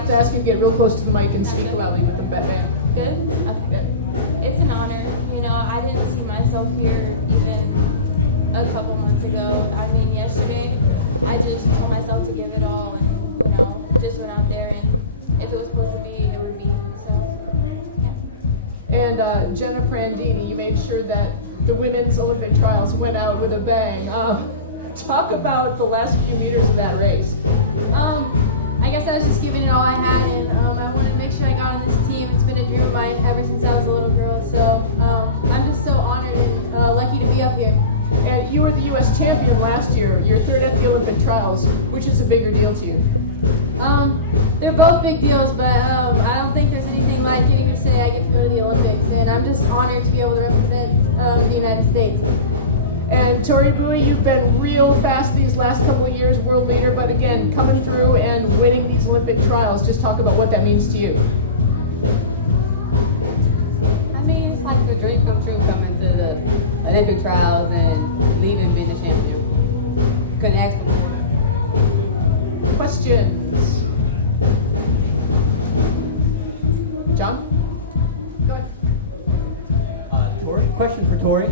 have to ask you to get real close to the mic and speak loudly with the band. Good? Okay. It's an honor. You know, I didn't see myself here even a couple months ago. I mean, yesterday, I just told myself to give it all and, you know, just went out there, and if it was supposed to be, it would be. So, yeah. And Jenna Prandini, you made sure that the women's Olympic trials went out with a bang. Talk about the last few meters of that race. I guess I was just giving it all I had, and I wanted to make sure I got on this team. It's been a dream of mine ever since I was a little girl, so I'm just so honored and lucky to be up here. And you were the U.S. champion last year, your third at the Olympic trials. Which is a bigger deal to you? They're both big deals, but I don't think there's anything like getting to say I get to go to the Olympics, and I'm just honored to be able to represent the United States. And Tori Bowie, you've been real fast these last couple of years, world leader, but again, coming through and winning these Olympic trials. Just talk about what that means to you. I mean, it's like the dream come true coming to the Olympic trials and leaving being the champion. Couldn't ask for more. Questions? John? Go ahead. Tori, question for Tori.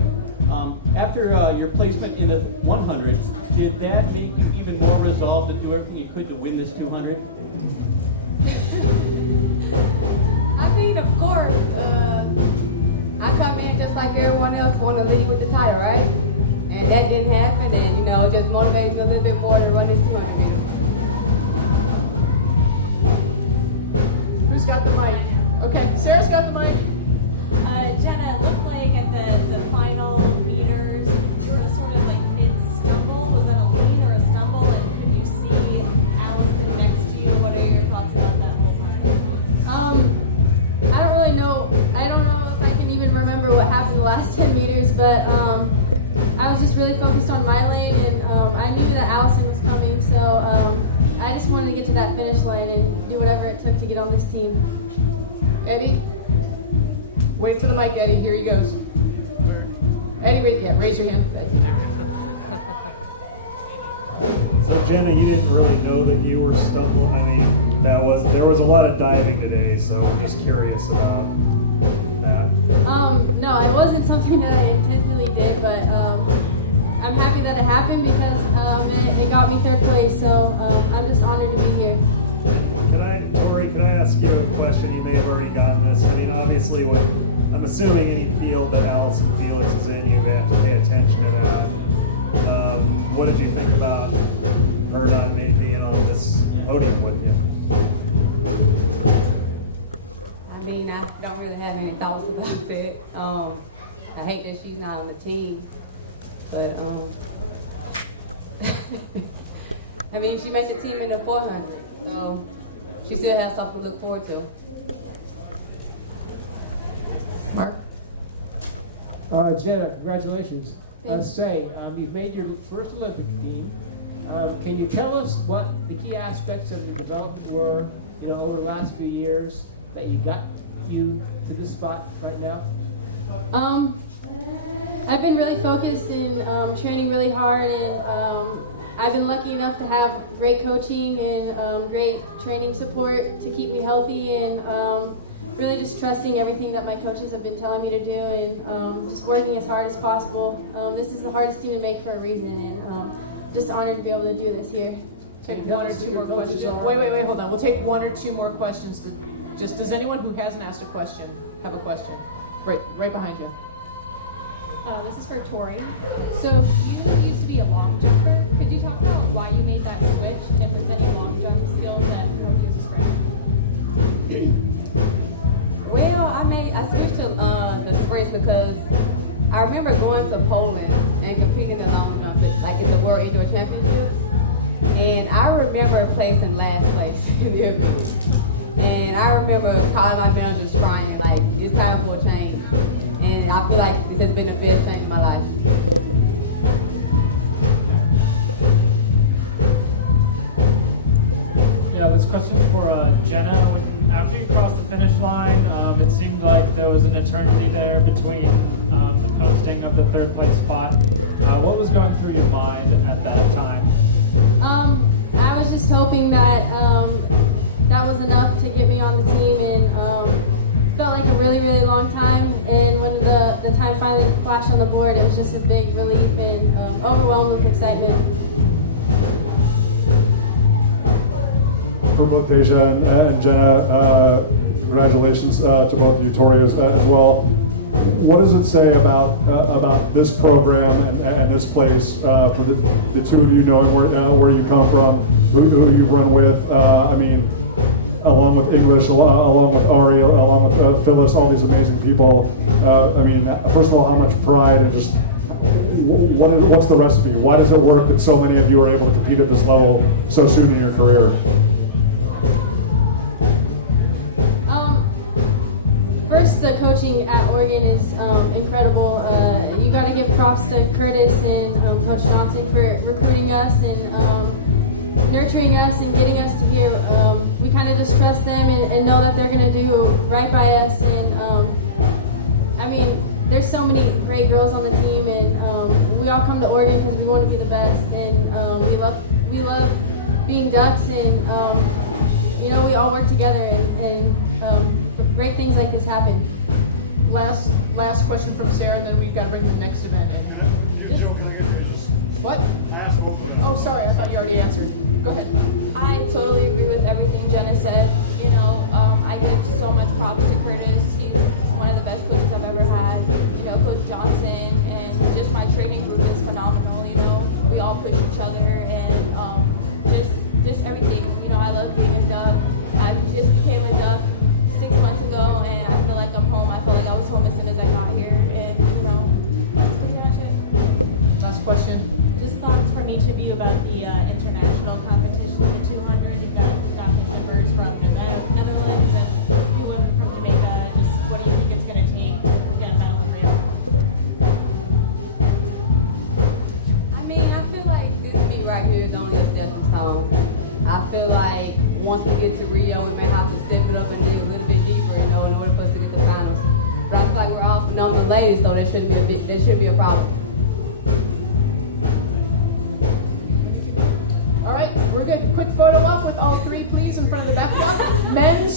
After your placement in the 100s, did that make you even more resolved to do everything you could to win this 200? I mean, of course, I come in just like everyone else, want to lead with the title, right? And that didn't happen, and, you know, it just motivated me a little bit more to run this 200 meters. Who's got the mic? Okay, Sarah's got the mic. Jenna, it looked like at the final meters, you were sort of like mid-stumble. Was that a lean or a stumble? And could you see Allison next to you? What are your thoughts about that whole part? I don't really know. I don't know if I can even remember what happened the last 10 meters, but I was just really focused on my lane, and I knew that Allison was coming, so I just wanted to get to that finish line and do whatever it took to get on this team. Eddie? Wait for the mic, Eddie. Here he goes. Eddie, raise your hand. So Jenna, you didn't really know that you were stumbling. I mean, there was a lot of diving today, so I'm just curious about that. No, it wasn't something that I intentionally did, but I'm happy that it happened because it got me third place. So I'm just honored to be here. Tori, can I ask you a question? You may have already gotten this. I mean, obviously, I'm assuming any field that Allison Felix is in, you have to pay attention to that. What did you think about her not being on this podium with you? I mean, I don't really have any thoughts about it. I hate that she's not on the team, but I mean, she made the team in the 400, so she still has something to look forward to. Mark? Jenna, congratulations. You've made your first Olympic team. Can you tell us what the key aspects of your development were, over the last few years that got you to this spot right now? I've been really focused and training really hard, and I've been lucky enough to have great coaching and great training support to keep me healthy, and really just trusting everything that my coaches have been telling me to do, and just working as hard as possible. This is the hardest team to make for a reason, and just honored to be able to do this here. Take one or two more questions. Wait, hold on. We'll take one or two more questions. Does anyone who hasn't asked a question have a question? Right behind you. This is for Tori. So you used to be a long jumper. Could you talk about why you made that switch, and if there's any long jump skills that help you as a sprinter? Well, I switched to the sprints because I remember going to Poland and competing in long jump, like in the World Indoor Championships, and I remember placing last place in the event. And I remember calling my managers crying, like, it's time for a change. And I feel like this has been the best change in my life. Yeah, this question is for Jenna. After you crossed the finish line, it seemed like there was an eternity there between the posting of the third place spot. What was going through your mind at that time? I was just hoping that that was enough to get me on the team, and felt like a really, really long time. And when the time finally flashed on the board, it was just a big relief and overwhelmed with excitement. For both Deja and Jenna, congratulations to both of you, Tori, as well. What does it say about this program and this place for the two of you, knowing where you come from, who you've run with? I mean, along with English, along with Ari, along with Phyllis, all these amazing people. I mean, first of all, how much pride and just what's the recipe? Why does it work that so many of you are able to compete at this level so soon in your career? First, the coaching at Oregon is incredible. You got to give props to Curtis and Coach Johnson for recruiting us and nurturing us and getting us to here. We kind of just trust them and know that they're going to do right by us. And I mean, there's so many great girls on the team, and we all come to Oregon because we want to be the best, and we love being Ducks, and you know, we all work together, and great things like this happen. Last question from Sarah, then we've got to bring the next event in. Joe, can I get you just... What? I asked both of them. Oh, sorry, I thought you already answered. Go ahead. I totally agree with everything Jenna said. You know, I give so much props to Curtis. He's one of the best coaches I've ever had. You know, Coach Johnson, and just my training group is phenomenal. You know, we all push each other, and just everything. You know, I love being a Duck. I just became a Duck 6 months ago, and I feel like I'm home. I felt like I was home as soon as I got here, and you know, that's pretty much it. Last question. Just thoughts from each of you about the international competition, the 200. You've got members from the Netherlands and a few women from Jamaica. Just what do you think it's going to take to get a medal in Rio? I mean, I feel like this meet right here is only a stepping stone. I feel like once we get to Rio, we may have to step it up and dig a little bit deeper, you know, in order for us to get the finals. But I feel like we're all phenomenal ladies, so there shouldn't be a problem. All right, we're good. Quick photo up with all three, please, in front of the backdrop. Men's